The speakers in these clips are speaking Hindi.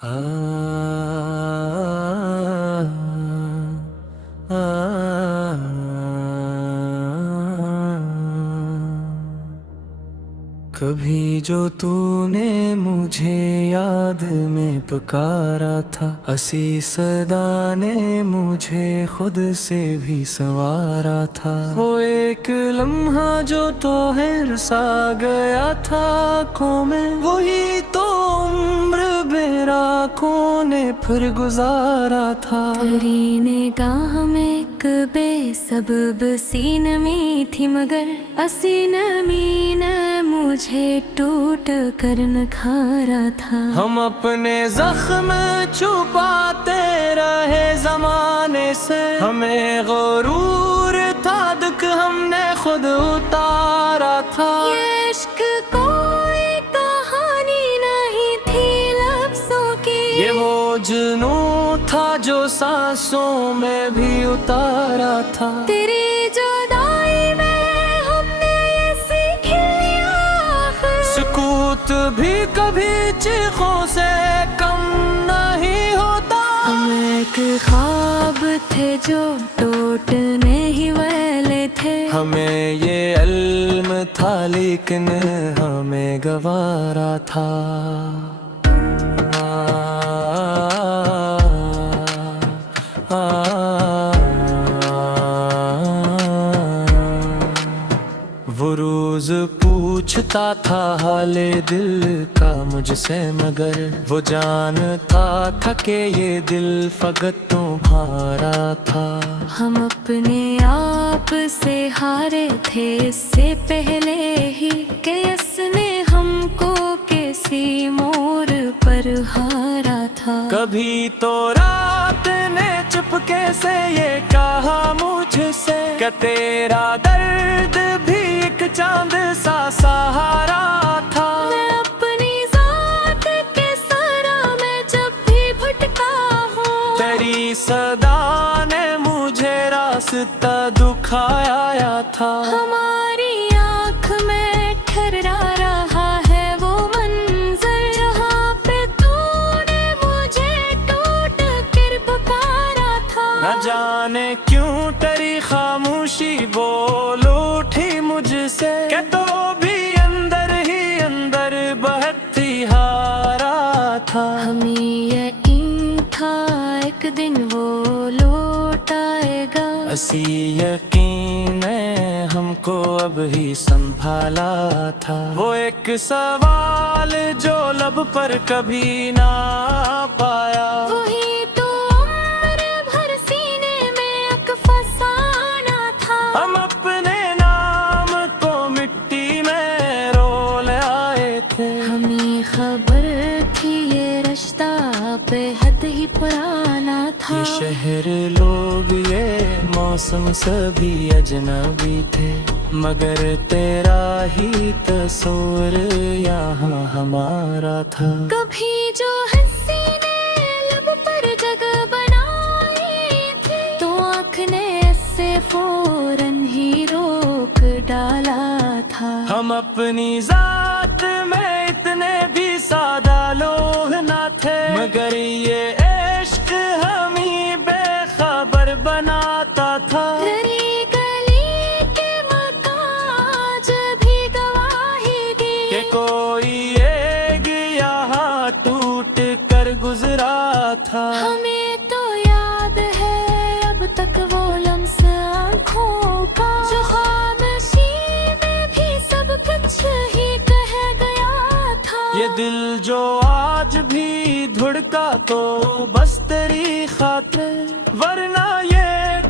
आ, आ, कभी जो तूने मुझे याद में पुकारा था, हंसी सदा ने मुझे खुद से भी संवारा था। वो एक लम्हा जो तो है सा गया था आँखों में, वही तो उम्र बेराखों ने फिर गुजारा था। तेरी निगाह में एक बेसबब सी नमी थी, मगर असी नमी ने मुझे टूट कर नखारा था। हम अपने जख्म छुपाते रहे जमाने से, हमें गुरूर था दुख हमने खुद उतारा था। ये इश्क कोई कहानी नहीं थी लफ्जों की, ये वो जुनू था जो सांसों में भी उतारा था। तेरी जुदाई में हमने ये सीख लिया, सुकूत भी कभी चीखों से कम नहीं होता। हम एक ख्वाब थे जो टूटने ही वाले थे, हमें ये इल्म था लेकिन हमें गवारा था। वो रोज पूछता था हाले दिल का मुझसे, मगर वो जानता था कि ये दिल फकत तुम्हारा था। हम अपने आप से हारे थे इससे पहले ही कि इसने हमको किसी मोड़ पर हारा था। कभी तो रात ने चुपके से ये कहा मुझसे कि तेरा दर्द भी एक चांद सा सहारा था। मैं अपनी जात के सरा में जब भी भटका हूँ, तेरी सदा ने मुझे रास्ता दिखाया था। हमारी आँख में ठहरा रहा है वो मंजर, जहाँ पे तूने मुझे टूट कर पुकारा था। न जाने क्यों तेरी खामोशी बोल उठी मुझसे, कि तो भी अंदर ही अंदर बहती हारा था। हमें यकीन था एक दिन वो लौट आएगा, असी यकीन ने हमको अब ही संभाला था। वो एक सवाल जो लब पर कभी ना पाया, वही तो उम्र भर सीने में एक फसाना था। हम अपने नाम को मिट्टी में रोल आए थे। हमें खबर थी ये रिश्ता बेहद ही पुराना था। ये शहर लोग ये मौसम सभी अजनबी थे, मगर तेरा ही तस्वीर यहाँ हमारा था। कभी जो हंसी ने लब पर जगह बनाई थी, तो आँख ने इससे फौरन ही रोक डाला था। हम अपनी जात में इतने भी सादा लोग न थे, मगर ये इश्क हम ही बेखबर बनाता था। तेरी गली के मकान भी गवाही दी कि कोई एक यहाँ टूट कर गुजरा था। हमें तो याद है अब तक वो लम्स आँखों का, जो खामोशी में भी सब कुछ ही कह गया था। ये दिल जो आज भी धुड़का तो बस तेरी खातिर, वरना ये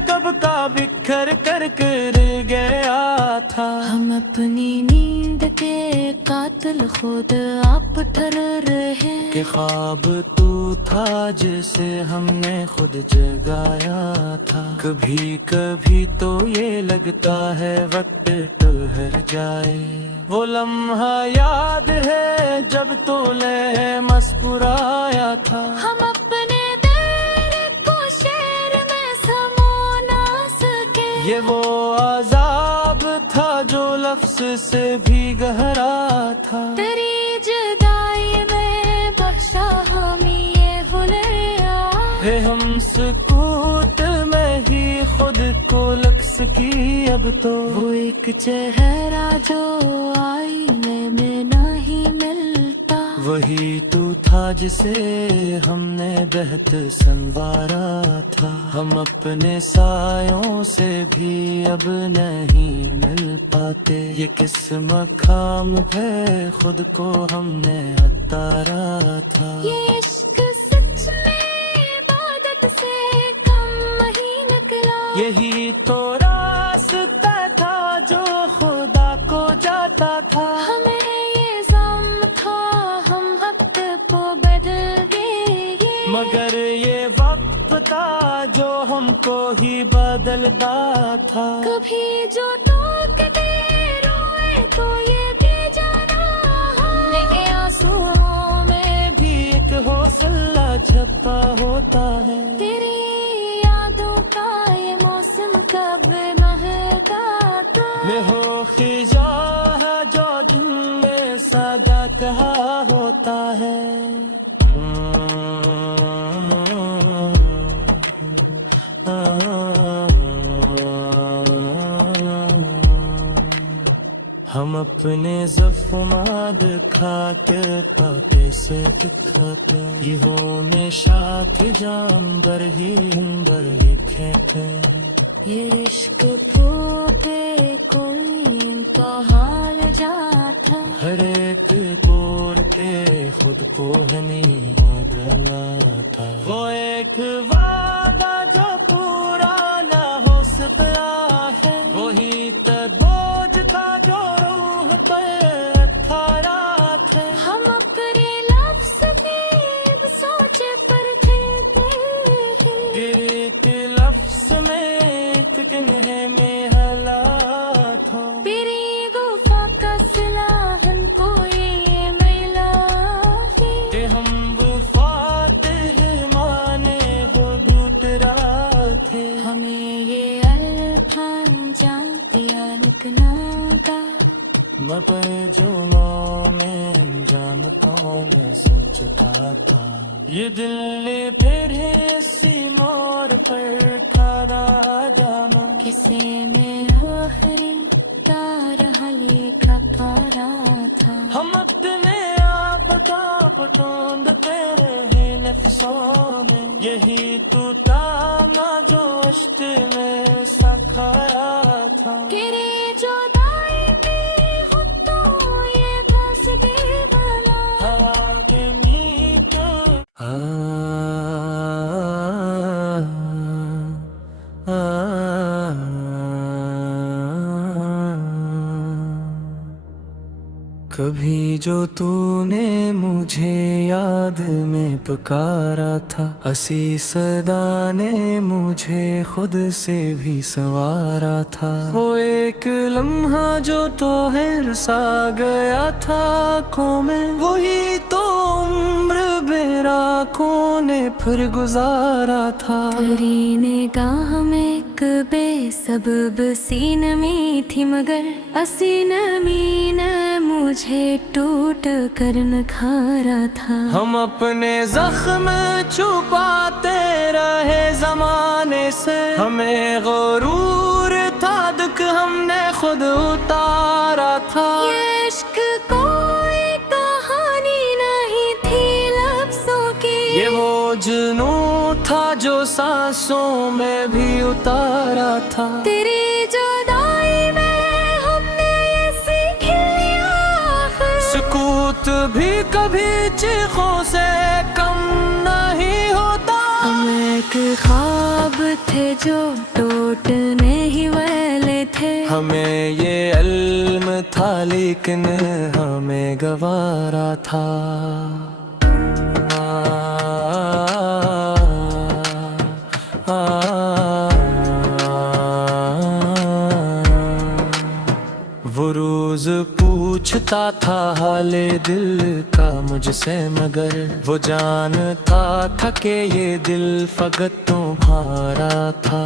कब का बिखर कर गया था। हम अपनी नींद के कातिल खुद आप ठहर रहे, कि ख्वाब तू था जिसे हमने खुद जगाया था। कभी कभी तो ये लगता है वक्त ठहर जाए, वो लम्हा याद है जब तूने मुस्कुराया था। हम अपने दिल को शेर में समो ना सके, ये वो अजाब था जो लफ्ज से भी गहरा था। तेरी जुदाई में बख्शा हम ये है हम सुकूत में ही खुद को लक्स की अब तो। वो एक चेहरा जो आईने में नहीं मिलता, वही तू था जिसे हमने बेहद संवारा था। हम अपने सायों से भी अब नहीं मिल पाते, ये किस मकाम पे खुद को हमने उतारा था। ये इश्क सच में इबादत से कम ही निकला, यही तो रास्ता था जो खुदा को जाता था। हमें ये ज़म था हम वक्त को बदल गए, मगर ये वक्त था जो हमको ही बदलता था। कभी जो टोकते रोए तो ये भी जाना हमने आंसुओं में भी एक हौसला छपा होता है। तेरी यादों का ये मौसम कब महका था। मैं हो खिजा है जो दिन में सादा कहा होता है। हम अपने ज़ख्मात खा के पाते से दिखाते, ये होने शाख जानबर ही लिखे थे। ये इश्क फूटे कोई तो हाल जाता, हर एक तोड़ के खुद को हमें करना था। वो एक वादा जो पूरा ना हो सका है, वही तो बोझ था जो रूह पर खारा थे। हम अपने लफ्ज़ की सोच पर थे गिरते लफ्ज़ में कितने में हालात हो। तेरी गुफ़ा का सिला हमको ये मिला है, कि हम वफात माने हो दूतरा थे। हमें ये अल्फान जान दिया लिखना का। मैं पर जो में अंजाम कौन सोचता था, ये दिल फिर इसी मोड़ पर खड़ा जाना। किसे में आखिरी तार हली का तारा था। हम अपने आप का बटोंदते रहे नफ्सों में, यही तू ताना जो अश्क में सखाया था। तेरी जुदाई में खुद तो ये फंस गई वाला, आदमी तो कभी जो तूने मुझे याद में पुकारा था, हंसी सदा ने मुझे खुद से भी संवारा था। वो एक लम्हा जो तो है सा गया था आँखों में, वही तो उम्र बेराखों ने फिर गुजारा था। तेरी निगाह में एक बेसबब सी नमी थी, मगर असी नमी ने मुझे टूट कर नखारा था। हम अपने जख्म छुपाते रहे जमाने से, हमें गुरूर था दुख हमने खुद उतारा था। ये इश्क कोई कहानी नहीं थी लफ्ज़ों की, ये वो जुनू था जो सांसों में भी उतारा था। तेरी जुदाई में हमने ये सीख लिया, सुकूत भी कभी चीखों से कम नहीं होता। हम एक ख्वाब थे जो टूटने ही वाले थे। हमें ये इल्म था लेकिन हमें गवारा था। वो रोज पूछता था हाले दिल का मुझसे, मगर वो जानता था कि ये दिल फकत तुम्हारा था।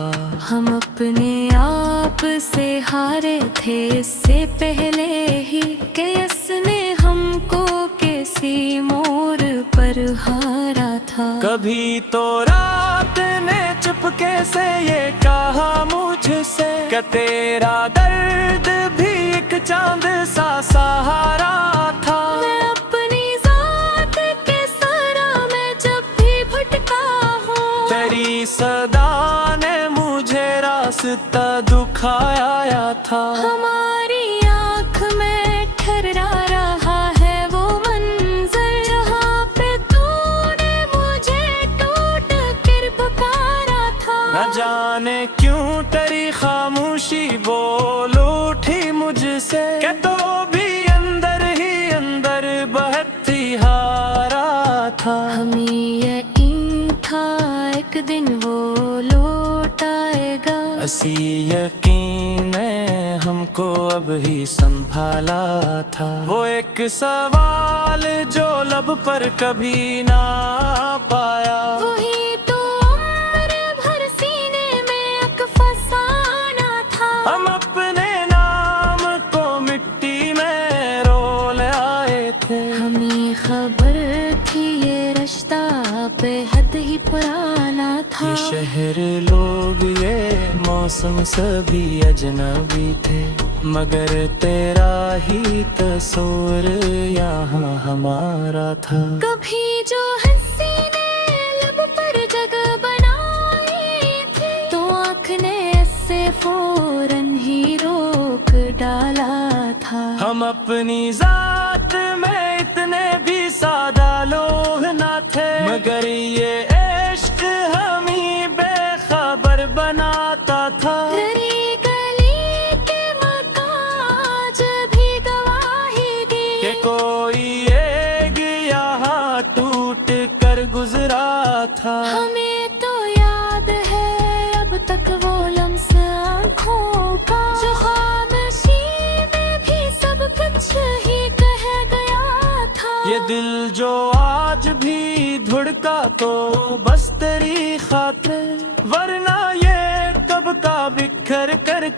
हम अपने आप से हारे थे इससे पहले ही, कि इसने हमको किसी मोड़ पर हारा था। था। कभी तो रात ने चुपके से ये कहा मुझसे कि तेरा दर्द भी एक चांद सा सहारा था। मैं अपनी जात के सरा में जब भी भटका हूँ, तेरी सदा ने मुझे रास्ता दिखाया था। हमारी आँख में ठहरा रहा है वो मंजर, जहाँ पे तूने मुझे टूट कर पुकारा था। न जाने क्यों तेरी खामोशी बोल उठी मुझसे कि तो भी अंदर ही अंदर बहती हारा था। हमें यकीन था एक दिन वो लौट आएगा, ऐसी यकीन ने हमको अब ही संभाला था। वो एक सवाल जो लब पर कभी ना पाया, वही तो उम्र भर सीने में एक फसाना था। हम अपने नाम को मिट्टी में रोल आए थे। हमें खबर थी ये रिश्ता बेहद ही पुराना था। ये शहर लोग ये मौसम सभी अजनबी थे, मगर तेरा ही तस्वीर यहाँ हमारा था। कभी जो हंसी ने लब पर जगह बनाई थी, तो आँख ने इससे फौरन ही रोक डाला था। हम अपनी जात में इतने भी सादा लोग ना थे, मगर ये इश्क हमें बेखबर बनाता था। तेरी गली के मकाज भी गवाही दी कि कोई एक यहाँ टूट कर गुजरा था। हमें तो याद है अब तक वो लम्स आँखों का, जो खामोशी में भी सब कुछ ही कह गया था। ये दिल जो आज भी धुड़का तो बस तेरी खातिर, वरना ये कब का बिखर कर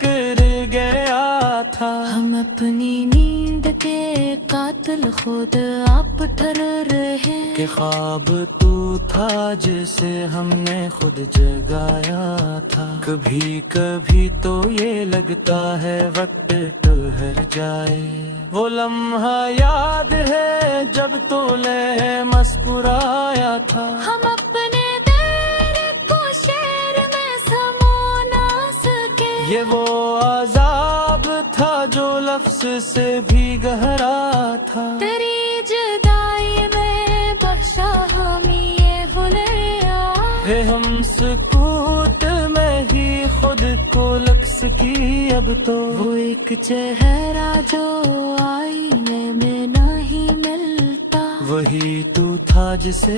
गया था। हम अपनी नींद के कातिल खुद आप ठहर रहे कि ख्वाब तू था जिसे हमने खुद जगाया था। कभी कभी तो ये लगता है वक्त ठहर जाए। वो लम्हा याद है जब तो ले मुस्कुराया था। हम अपने दर्द को शेर में समा ना सके, ये वो अजाब था जो लफ्ज से भी गहरा था। तेरी जुदाई में बख्शा हमें ये हुलिया, है हम सुकूत में ही खुद को लक्स की अब तो। वो एक चेहरा जो आईने में नहीं मिलता, वही तू था जिसे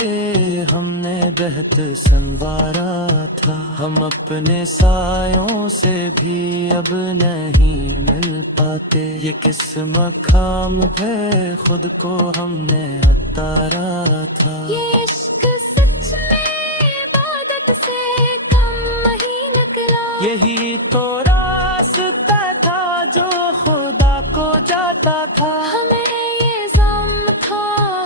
हमने बेहद संवारा था। हम अपने सायों से भी अब नहीं मिल पाते। ये किस मकाम पे खुद को हमने उतारा था। ये इश्क सच में इबादत से कम नहीं निकला। यही तो रास्ता था जो खुदा को जाता था। हमें ये ज़म था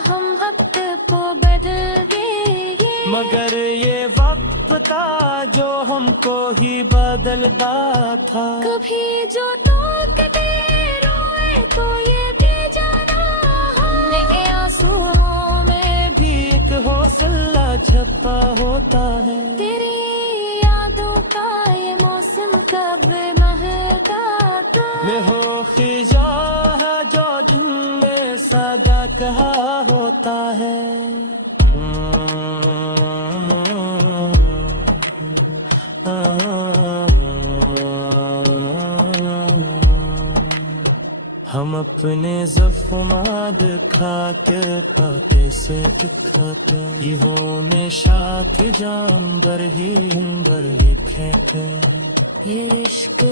हम वक्त को बदल गए, मगर ये वक्त था जो हमको ही बदलता था। कभी जो टोकते रोए तो ये भी जाना हमने आंसुओं में भी एक हौसला छपा होता है। तेरी यादों का ये मौसम कब महका था। मैं हो खिजा है जो दिन में सादा कहा होता है। हम अपने ज़ख्मात खाते पाते से दिखाते, ये वो निशात जानवर ही बर लिखे थे। ये इश्क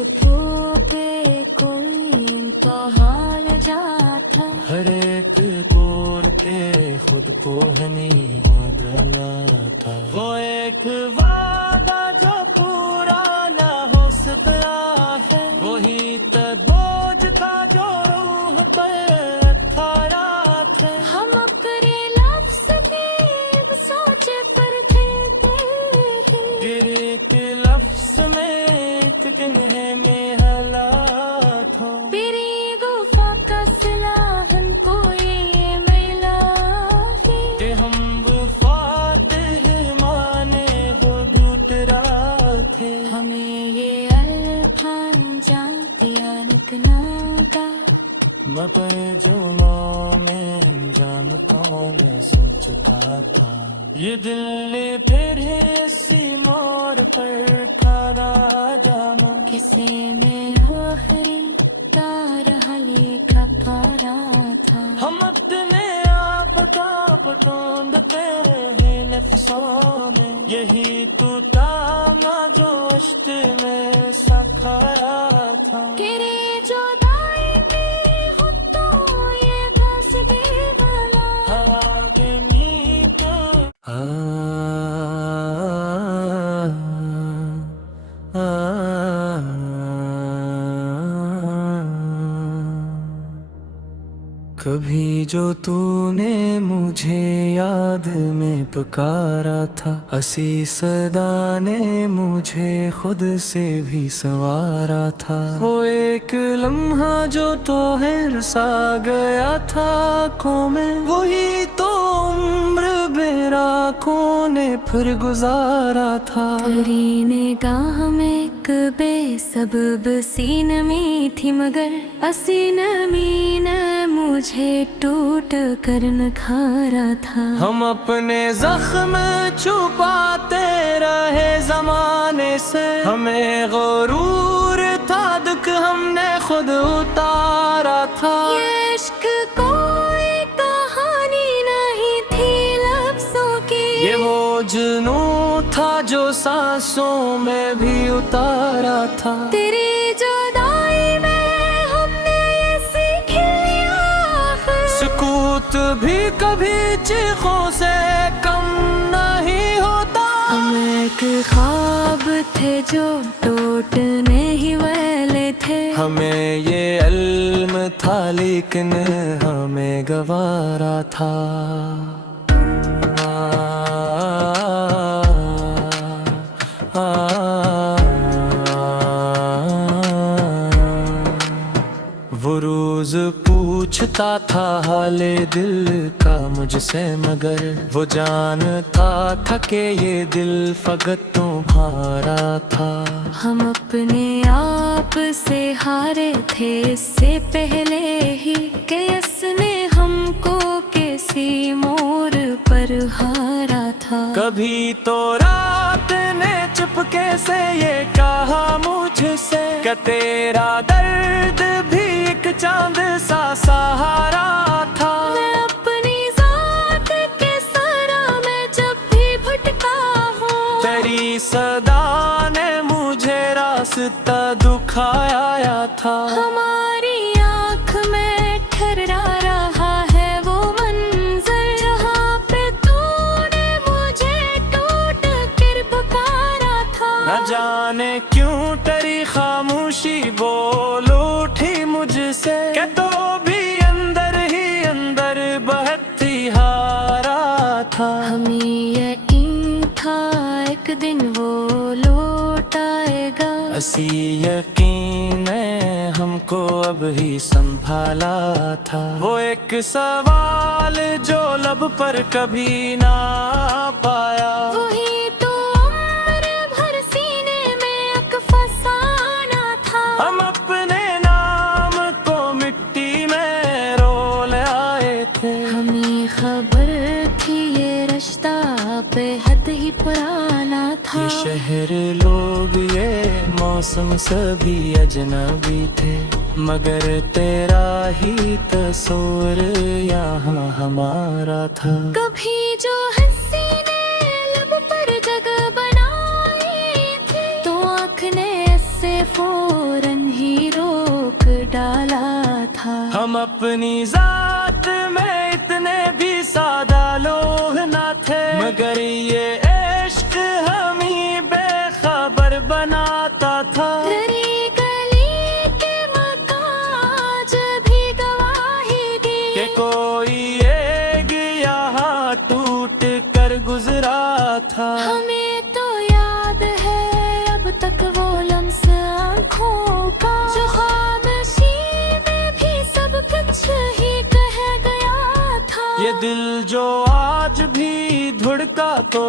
पे कोई तो हाल जाता, हर एक तौर पे खुद को हमें बदलना था। वो एक वादा जो पूरा ना हो सकता है, वही तो बोझ था जो रूह पर खड़ा था। हम अपने लफ्ज़ भी सोच मैं पर जुमों में जान कौन सोचता था, ये दिल ने फिर इसी मोड़ पर ठहरा जाना। किसी ने आखिरी तार हली टकरा था। हम अपने आप का ढूंढते रहे नफ्सों में, यही टूटा ना जो अश्क में सखाया था। तेरी जुदाई में हो तो ये तस्बीर वाला आदमी को कभी जो तूने मुझे याद में पुकारा था, हंसी सदा ने मुझे खुद से भी संवारा था। वो एक लम्हा जो तो सा गया था आँखों में, वही तो उम्र बेराखों ने फिर गुजारा था। तेरी निगाह में एक बेसबब सी नमी थी, मगर असी नमी ने मुझे टूट कर नखारा था। हम अपने जख्म छुपाते रहे जमाने से, हमें गुरूर था दुख हमने खुद उतारा था। ये इश्क कोई कहानी नहीं थी लफ्ज़ों की, ये वो जुनू था जो सांसों में भी उतारा था। तेरी जुदाई में हमने ये सीख लिया, सुकूत भी कभी चीखों से कम नहीं होता। हम एक ख्वाब थे जो टूटने ही वाले थे, हमें ये इल्म था लेकिन हमें गवारा था। वो रोज पूछता था हाले दिल का मुझसे, मगर वो जानता था कि ये दिल फकत तुम्हारा था। हम अपने आप से हारे थे इससे पहले ही कि इसने हमको किसी मोड़ पर हारा था। कभी तो रात ने चुपके से ये कहा मुझसे कि तेरा दर्द भी एक चांद सा सहारा था। मैं अपनी जात के सरा में जब भी भटका हूँ, तेरी सदा ने मुझे रास्ता दिखाया था। हमारी आँख में ठहरा रहा है वो मंजर, जहाँ पे तूने मुझे टूट कर पुकारा था। न जाने क्यों तेरी खामोशी बोल उठी मुझसे, कि तो भी अंदर ही अंदर बहती हारा था। हमें यकीन था एक दिन वो लौट आएगा, असी यकीन ने हमको अब ही संभाला था। वो एक सवाल जो लब पर कभी ना पाया, वही तो उम्र भर सीने में एक फसाना था। हम अपने नाम को मिट्टी में रोल आए थे। हमें खबर थी ये रिश्ता बेहद ही पुराना था। ये शहर लोग ये मौसम सभी अजनबी थे, मगर तेरा ही तस्वीर यहाँ हमारा था। कभी जो हंसी ने लब पर जगह बनाई थी, तो आँख ने ऐसे फौरन ही रोक डाला था। हम अपनी जात में इतने भी सादा लोग न थे, मगर ये इश्क हमें बेखबर बनाता था। तेरी गली के मकाज भी गवाही दी, कि कोई एक यहाँ टूट कर गुजरा था। हमें तो याद है अब तक वो लम्स आँखों का, जो खामोशी में भी सब कुछ ही कह गया था। ये दिल जो आज भी धुड़का तो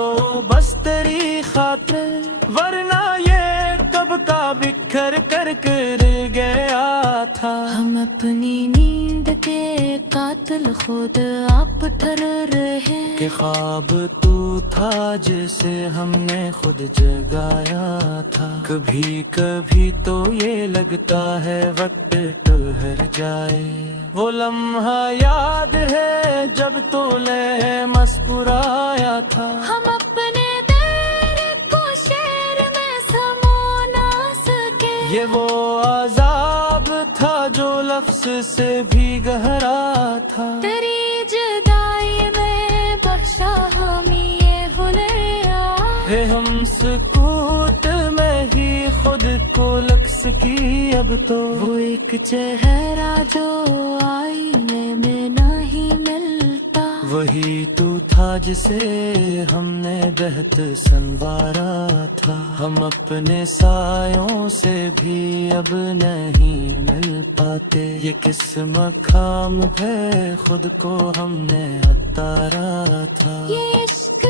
बस तेरी खातिर, वरना ये कब कब का बिखर कर गया था। हम अपनी नींद के कातिल खुद आप ठहर रहे कि ख्वाब तू था जिसे हमने खुद जगाया था। कभी कभी तो ये लगता है वक्त ठहर जाए। वो लम्हा याद है जब तूने मुस्कुराया था। हम अपने दर्द को शेर में समा ना सके। ये वो अजाब था जो लफ्ज से भी गहरा था। तेरी जुदाई में बख्शा हम ये हुलैया है हम सुकूत में ही खुद को लक्स की अब तो। वो एक चेहरा जो आईने में नहीं मिलता। वही तू था जिसे हमने बेहद संवारा था। हम अपने सायों से भी अब नहीं मिल पाते। ये किस मकाम पे खुद को हमने उतारा था। ये इश्क